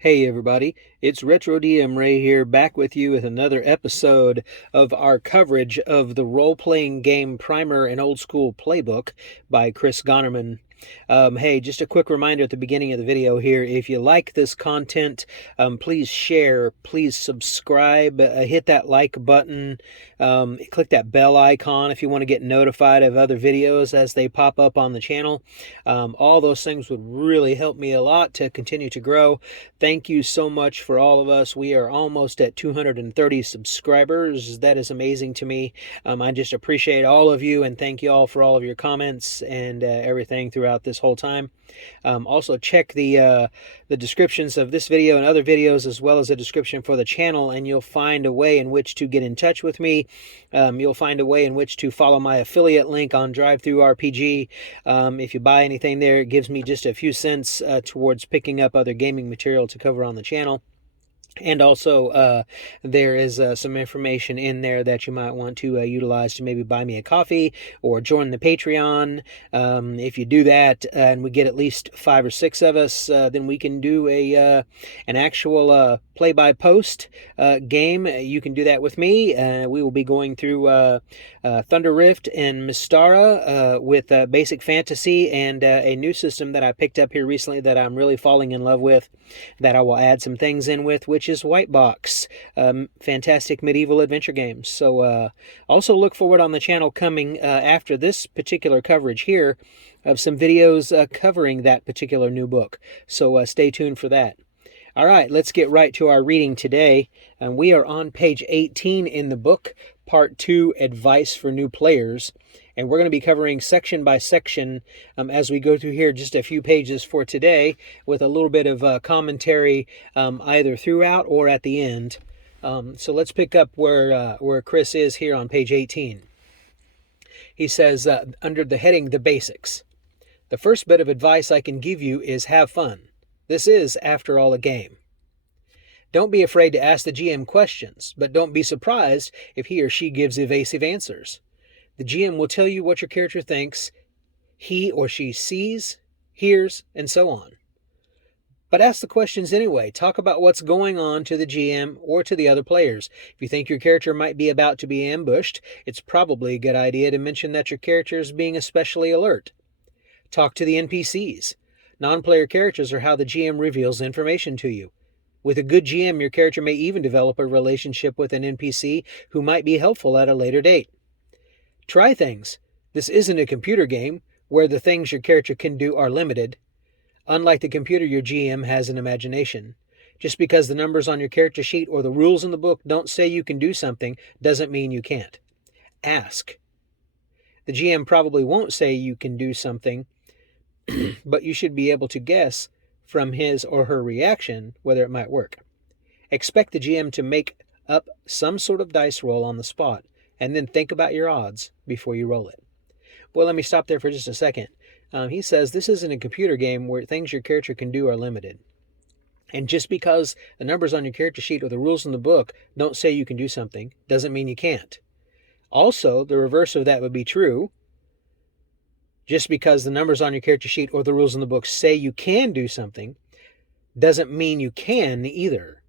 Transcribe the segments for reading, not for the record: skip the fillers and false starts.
Hey everybody, it's Retro DM Ray here, back with you with another episode of our coverage of the role-playing game Primer and Old School Playbook by Chris Gonnerman. Hey, just a quick reminder at the beginning of the video here, if you like this content, please share, please subscribe, hit that like button, click that bell icon if you want to get notified of other videos as they pop up on the channel. All those things would really help me a lot to continue to grow. Thank you so much for all of us. We are almost at 230 subscribers. That is amazing to me. I just appreciate all of you and thank you all for all of your comments and everything throughout this whole time. Also check the descriptions of this video and other videos, as well as a description for the channel, and you'll find a way in which to get in touch with me. You'll find a way in which to follow my affiliate link on DriveThruRPG. If you buy anything there, it gives me just a few cents towards picking up other gaming material to cover on the channel. And also, there is some information in there that you might want to utilize to maybe buy me a coffee or join the Patreon. If you do that, and we get at least 5 or 6 of us, then we can do an actual play-by-post game. You can do that with me. We will be going through Thunder Rift and Mystara with Basic Fantasy and a new system that I picked up here recently that I'm really falling in love with, that I will add some things in with, which is White Box. Fantastic medieval adventure games. So also look forward on the channel coming after this particular coverage here of some videos covering that particular new book. So stay tuned for that. All right, let's get right to our reading today. We are on page 18 in the book, Part 2, Advice for New Players. And we're going to be covering section by section as we go through here, just a few pages for today, with a little bit of commentary either throughout or at the end. So let's pick up where Chris is here on page 18. He says, under the heading, The Basics. The first bit of advice I can give you is have fun. This is, after all, a game. Don't be afraid to ask the GM questions, but don't be surprised if he or she gives evasive answers. The GM will tell you what your character thinks, he or she sees, hears, and so on. But ask the questions anyway. Talk about what's going on to the GM or to the other players. If you think your character might be about to be ambushed, it's probably a good idea to mention that your character is being especially alert. Talk to the NPCs. Non-player characters are how the GM reveals information to you. With a good GM, your character may even develop a relationship with an NPC who might be helpful at a later date. Try things. This isn't a computer game where the things your character can do are limited. Unlike the computer, your GM has an imagination. Just because the numbers on your character sheet or the rules in the book don't say you can do something doesn't mean you can't. Ask. The GM probably won't say you can do something, but you should be able to guess from his or her reaction whether it might work. Expect the GM to make up some sort of dice roll on the spot, and then think about your odds before you roll it. Well, let me stop there for just a second. He says this isn't a computer game where things your character can do are limited. And just because the numbers on your character sheet or the rules in the book don't say you can do something doesn't mean you can't. Also, the reverse of that would be true. Just because the numbers on your character sheet or the rules in the book say you can do something doesn't mean you can either.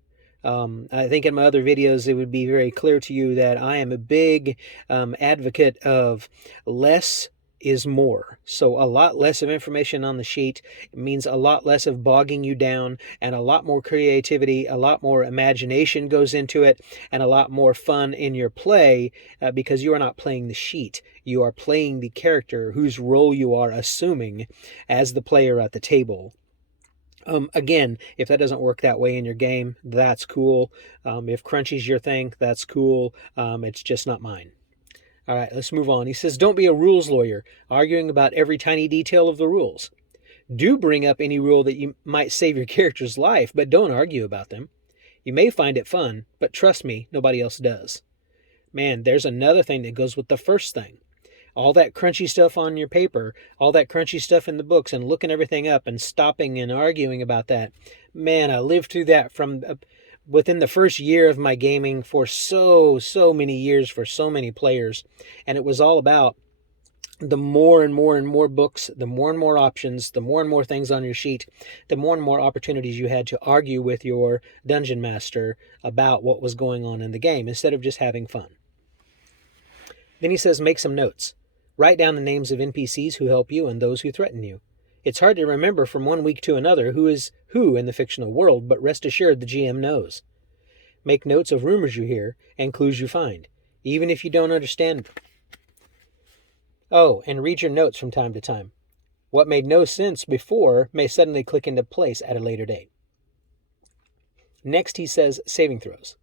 I think in my other videos it would be very clear to you that I am a big advocate of less is more. So a lot less of information on the sheet means a lot less of bogging you down, and a lot more creativity, a lot more imagination goes into it, and a lot more fun in your play because you are not playing the sheet. You are playing the character whose role you are assuming as the player at the table. Again, if that doesn't work that way in your game, that's cool. If crunchy's your thing, that's cool. It's just not mine. All right, let's move on. He says, don't be a rules lawyer, arguing about every tiny detail of the rules. Do bring up any rule that you might save your character's life, but don't argue about them. You may find it fun, but trust me, nobody else does. Man, there's another thing that goes with the first thing. All that crunchy stuff on your paper, all that crunchy stuff in the books, and looking everything up and stopping and arguing about that. Man, I lived through that from within the first year of my gaming for so many years, for so many players. And it was all about the more and more and more books, the more and more options, the more and more things on your sheet, the more and more opportunities you had to argue with your dungeon master about what was going on in the game instead of just having fun. Then he says, make some notes. Write down the names of NPCs who help you and those who threaten you. It's hard to remember from one week to another who is who in the fictional world, but rest assured the GM knows. Make notes of rumors you hear and clues you find, even if you don't understand them. Oh, and read your notes from time to time. What made no sense before may suddenly click into place at a later date. Next, he says saving throws.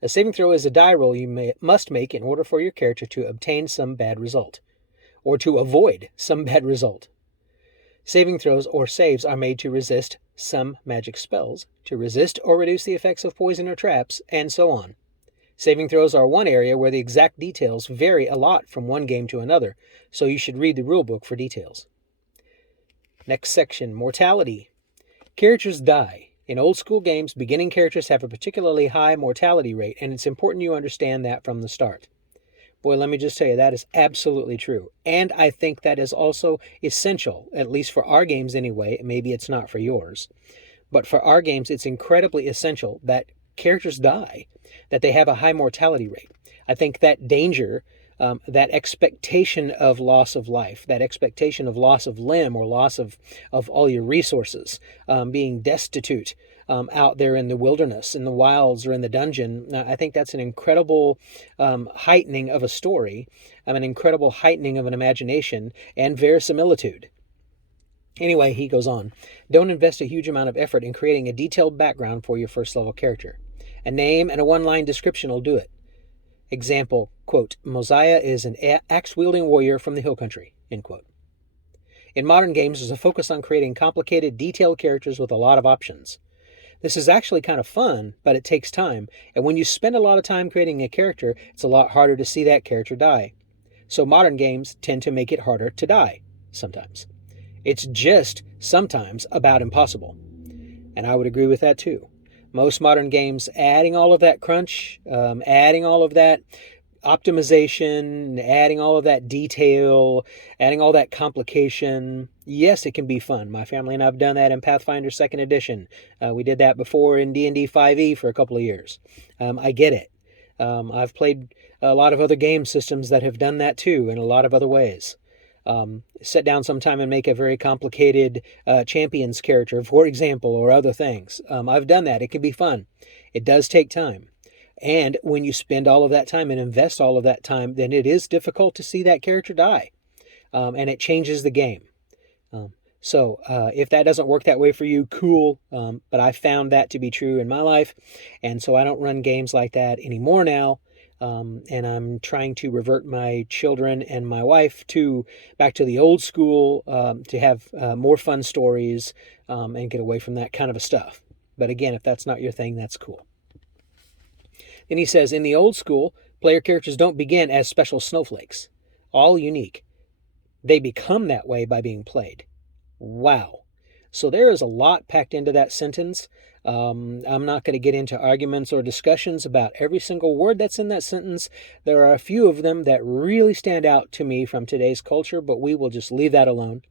A saving throw is a die roll you must make in order for your character to obtain some bad result, or to avoid some bad result. Saving throws or saves are made to resist some magic spells, to resist or reduce the effects of poison or traps, and so on. Saving throws are one area where the exact details vary a lot from one game to another, so you should read the rulebook for details. Next section, mortality. Characters die. In old school games, beginning characters have a particularly high mortality rate, and it's important you understand that from the start. Boy, let me just tell you, that is absolutely true. And I think that is also essential, at least for our games anyway. Maybe it's not for yours. But for our games, it's incredibly essential that characters die, that they have a high mortality rate. I think that danger, that expectation of loss of life, that expectation of loss of limb or loss of all your resources, being destitute out there in the wilderness, in the wilds, or in the dungeon, I think that's an incredible heightening of a story, an incredible heightening of an imagination and verisimilitude. Anyway, he goes on, don't invest a huge amount of effort in creating a detailed background for your first level character. A name and a one-line description will do it. Example, quote, Mosiah is an axe-wielding warrior from the hill country, end quote. In modern games, there's a focus on creating complicated, detailed characters with a lot of options. This is actually kind of fun, but it takes time, and when you spend a lot of time creating a character, it's a lot harder to see that character die. So modern games tend to make it harder to die, sometimes. It's just sometimes about impossible. And I would agree with that too. Most modern games, adding all of that crunch, adding all of that optimization, adding all of that detail, adding all that complication. Yes, it can be fun. My family and I have done that in Pathfinder 2nd Edition. We did that before in D&D 5e for a couple of years. I get it. I've played a lot of other game systems that have done that too in a lot of other ways. Sit down sometime and make a very complicated champions character, for example, or other things. I've done that. It can be fun. It does take time. And when you spend all of that time and invest all of that time, then it is difficult to see that character die. And it changes the game. So if that doesn't work that way for you, cool. But I found that to be true in my life. And so I don't run games like that anymore now. And I'm trying to revert my children and my wife back to the old school, to have more fun stories and get away from that kind of a stuff. But again, if that's not your thing, that's cool. Then he says, in the old school, player characters don't begin as special snowflakes, all unique. They become that way by being played. Wow. So there is a lot packed into that sentence. I'm not going to get into arguments or discussions about every single word that's in that sentence. There are a few of them that really stand out to me from today's culture, but we will just leave that alone.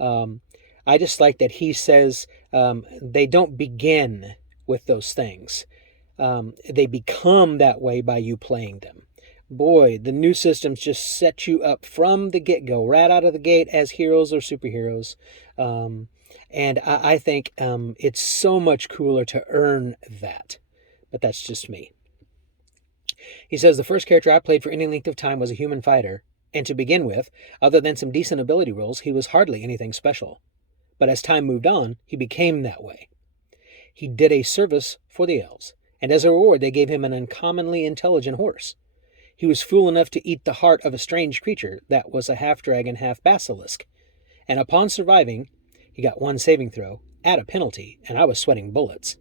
I just like that he says they don't begin with those things. They become that way by you playing them. Boy, the new systems just set you up from the get-go, right out of the gate as heroes or superheroes. And I think it's so much cooler to earn that. But that's just me. He says, the first character I played for any length of time was a human fighter. And to begin with, other than some decent ability rolls, he was hardly anything special. But as time moved on, he became that way. He did a service for the elves, and as a reward they gave him an uncommonly intelligent horse. He was fool enough to eat the heart of a strange creature that was a half-dragon, half-basilisk. And upon surviving, he got one saving throw, at a penalty, and I was sweating bullets.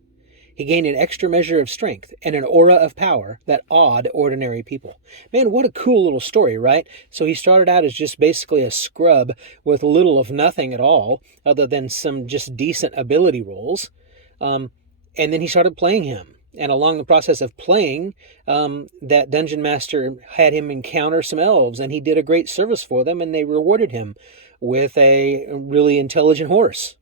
He gained an extra measure of strength and an aura of power that awed ordinary people. Man, what a cool little story, right? So he started out as just basically a scrub with little of nothing at all, other than some just decent ability rolls. And then he started playing him. And along the process of playing, that dungeon master had him encounter some elves, and he did a great service for them, and they rewarded him with a really intelligent horse.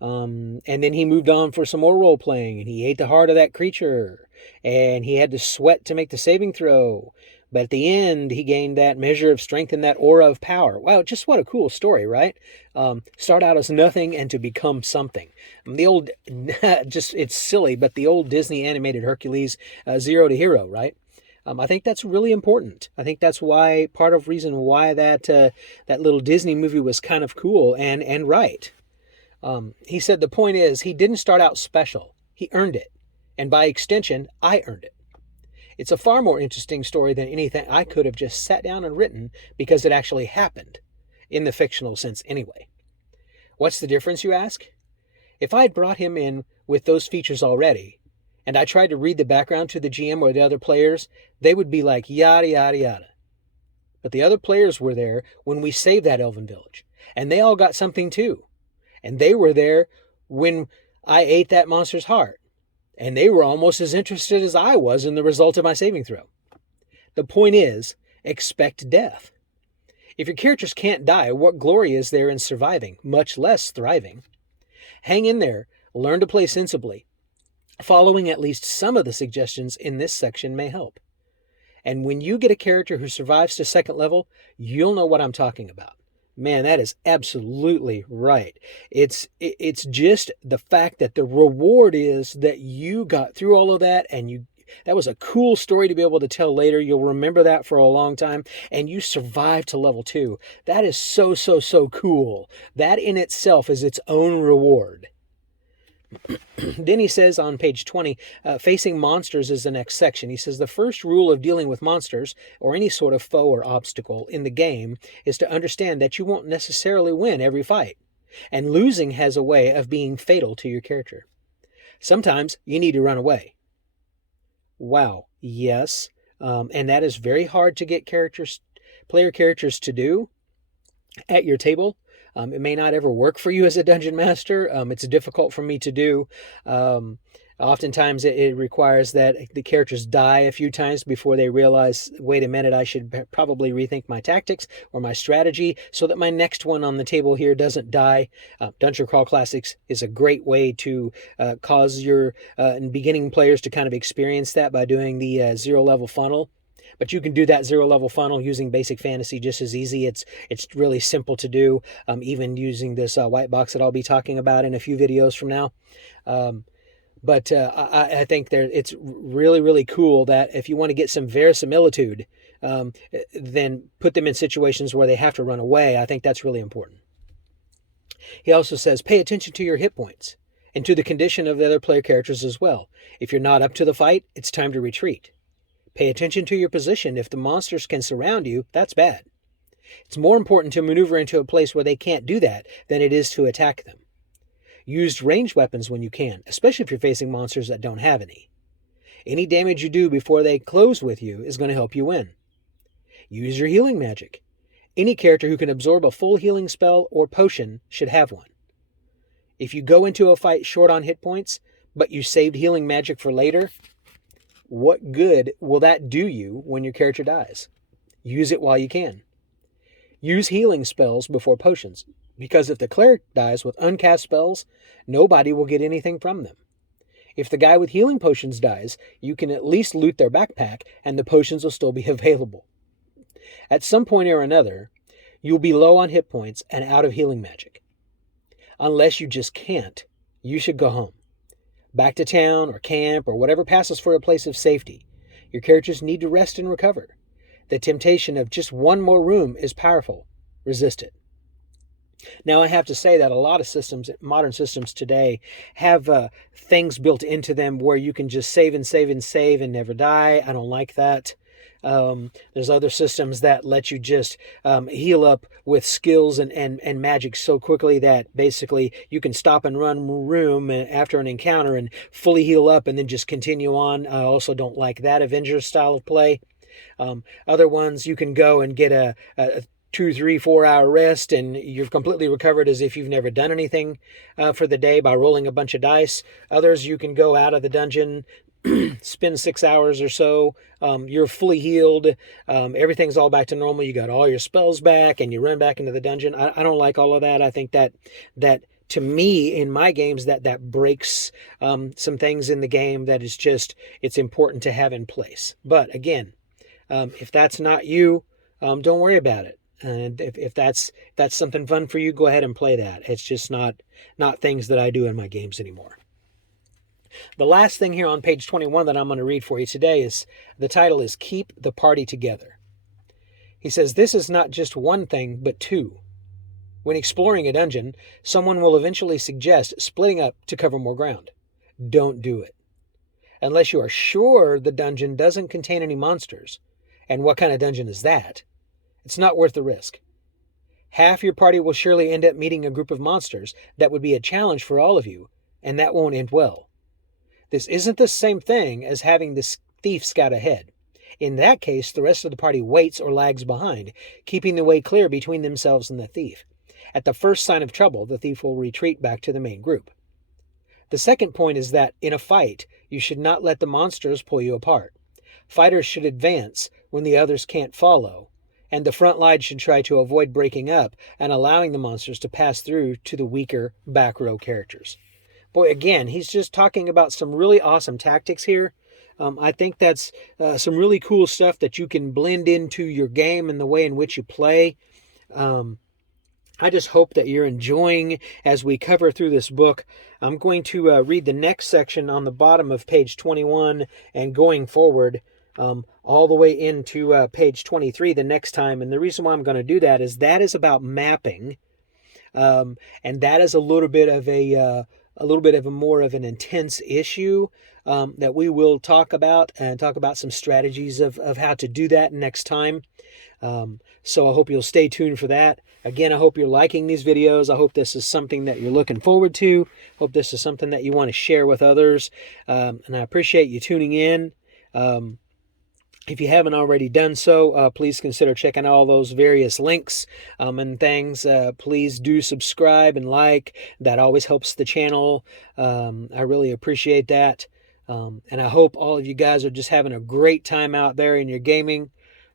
And then he moved on for some more role playing, and he ate the heart of that creature, and he had to sweat to make the saving throw. But at the end, he gained that measure of strength and that aura of power. Wow, just what a cool story, right? Start out as nothing and to become something. The old, it's silly, but the old Disney animated Hercules, Zero to Hero, right? I think that's really important. I think that's why part of reason why that little Disney movie was kind of cool and right. He said the point is he didn't start out special. He earned it. And by extension, I earned it. It's a far more interesting story than anything I could have just sat down and written because it actually happened, in the fictional sense anyway. What's the difference, you ask? If I'd brought him in with those features already, and I tried to read the background to the GM or the other players, they would be like yada, yada, yada. But the other players were there when we saved that elven village, and they all got something too. And they were there when I ate that monster's heart. And they were almost as interested as I was in the result of my saving throw. The point is, expect death. If your characters can't die, what glory is there in surviving, much less thriving? Hang in there, learn to play sensibly. Following at least some of the suggestions in this section may help. And when you get a character who survives to second level, you'll know what I'm talking about. Man, that is absolutely right. It's just the fact that the reward is that you got through all of that, and that was a cool story to be able to tell later. You'll remember that for a long time, and you survived to level 2. That is so, so, so cool. That in itself is its own reward. Then he says on page 20, facing monsters is the next section. He says the first rule of dealing with monsters, or any sort of foe or obstacle in the game, is to understand that you won't necessarily win every fight. And losing has a way of being fatal to your character. Sometimes you need to run away. Wow, yes. And that is very hard to get player characters to do at your table. It may not ever work for you as a dungeon master. It's difficult for me to do. Oftentimes it requires that the characters die a few times before they realize, wait a minute, I should probably rethink my tactics or my strategy so that my next one on the table here doesn't die. Dungeon Crawl Classics is a great way to cause your beginning players to kind of experience that by doing the zero level funnel. But you can do that zero level funnel using basic fantasy just as easy. It's really simple to do, even using this white box that I'll be talking about in a few videos from now. But I think it's really, really cool that if you want to get some verisimilitude, then put them in situations where they have to run away. I think that's really important. He also says, pay attention to your hit points and to the condition of the other player characters as well. If you're not up to the fight, it's time to retreat. Pay attention to your position. If the monsters can surround you, that's bad. It's more important to maneuver into a place where they can't do that than it is to attack them. Use ranged weapons when you can, especially if you're facing monsters that don't have any. Any damage you do before they close with you is going to help you win. Use your healing magic. Any character who can absorb a full healing spell or potion should have one. If you go into a fight short on hit points, but you saved healing magic for later, what good will that do you when your character dies? Use it while you can. Use healing spells before potions, because if the cleric dies with uncast spells, nobody will get anything from them. If the guy with healing potions dies, you can at least loot their backpack and the potions will still be available. At some point or another, you'll be low on hit points and out of healing magic. Unless you just can't, you should go home. Back to town or camp or whatever passes for a place of safety. Your characters need to rest and recover. The temptation of just one more room is powerful. Resist it. Now, I have to say that a lot of systems, modern systems today, have things built into them where you can just save and save and save and never die. I don't like that. There's other systems that let you just heal up with skills and magic so quickly that basically you can stop and run room after an encounter and fully heal up and then just continue on. I also don't like that Avengers style of play. Other ones, you can go and get a 2, 3, 4 hour rest and you're completely recovered as if you've never done anything for the day by rolling a bunch of dice. Others, you can go out of the dungeon spend 6 hours or so, you're fully healed, everything's all back to normal, you got all your spells back, and you run back into the dungeon. I don't like all of that. I think that to me, in my games, that breaks some things in the game that is just, it's important to have in place. But again, if that's not you, don't worry about it. And if that's something fun for you, go ahead and play that. It's just not things that I do in my games anymore. The last thing here on page 21 that I'm going to read for you today is, the title is Keep the Party Together. He says, this is not just one thing, but two. When exploring a dungeon, someone will eventually suggest splitting up to cover more ground. Don't do it. Unless you are sure the dungeon doesn't contain any monsters. And what kind of dungeon is that? It's not worth the risk. Half your party will surely end up meeting a group of monsters that would be a challenge for all of you, and that won't end well. This isn't the same thing as having the thief scout ahead. In that case, the rest of the party waits or lags behind, keeping the way clear between themselves and the thief. At the first sign of trouble, the thief will retreat back to the main group. The second point is that, in a fight, you should not let the monsters pull you apart. Fighters should advance when the others can't follow, and the front line should try to avoid breaking up and allowing the monsters to pass through to the weaker back row characters. Boy, again, he's just talking about some really awesome tactics here. I think that's some really cool stuff that you can blend into your game and the way in which you play. I just hope that you're enjoying as we cover through this book. I'm going to read the next section on the bottom of page 21 and going forward all the way into page 23 the next time. And the reason why I'm going to do that is about mapping. And that is a little bit of a more of an intense issue that we will talk about, and talk about some strategies of how to do that next time. So I hope you'll stay tuned for that. Again, I hope you're liking these videos. I hope this is something that you're looking forward to. Hope this is something that you want to share with others. And I appreciate you tuning in. If you haven't already done so, please consider checking out all those various links and things. Please do subscribe and like. That always helps the channel. I really appreciate that. And I hope all of you guys are just having a great time out there in your gaming.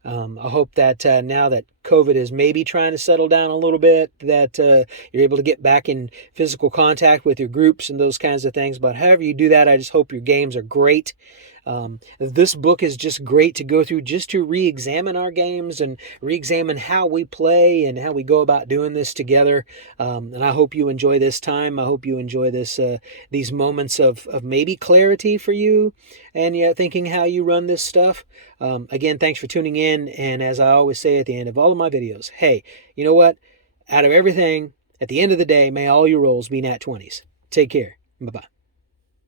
I hope that now that COVID is maybe trying to settle down a little bit, that you're able to get back in physical contact with your groups and those kinds of things. But however you do that, I just hope your games are great. This book is just great to go through, just to re-examine our games and re-examine how we play and how we go about doing this together. And I hope you enjoy this time. I hope you enjoy these moments of maybe clarity for you and thinking how you run this stuff. Again, thanks for tuning in. And as I always say at the end of all of my videos, hey, you know what? Out of everything, at the end of the day, may all your rolls be nat 20s. Take care. Bye-bye.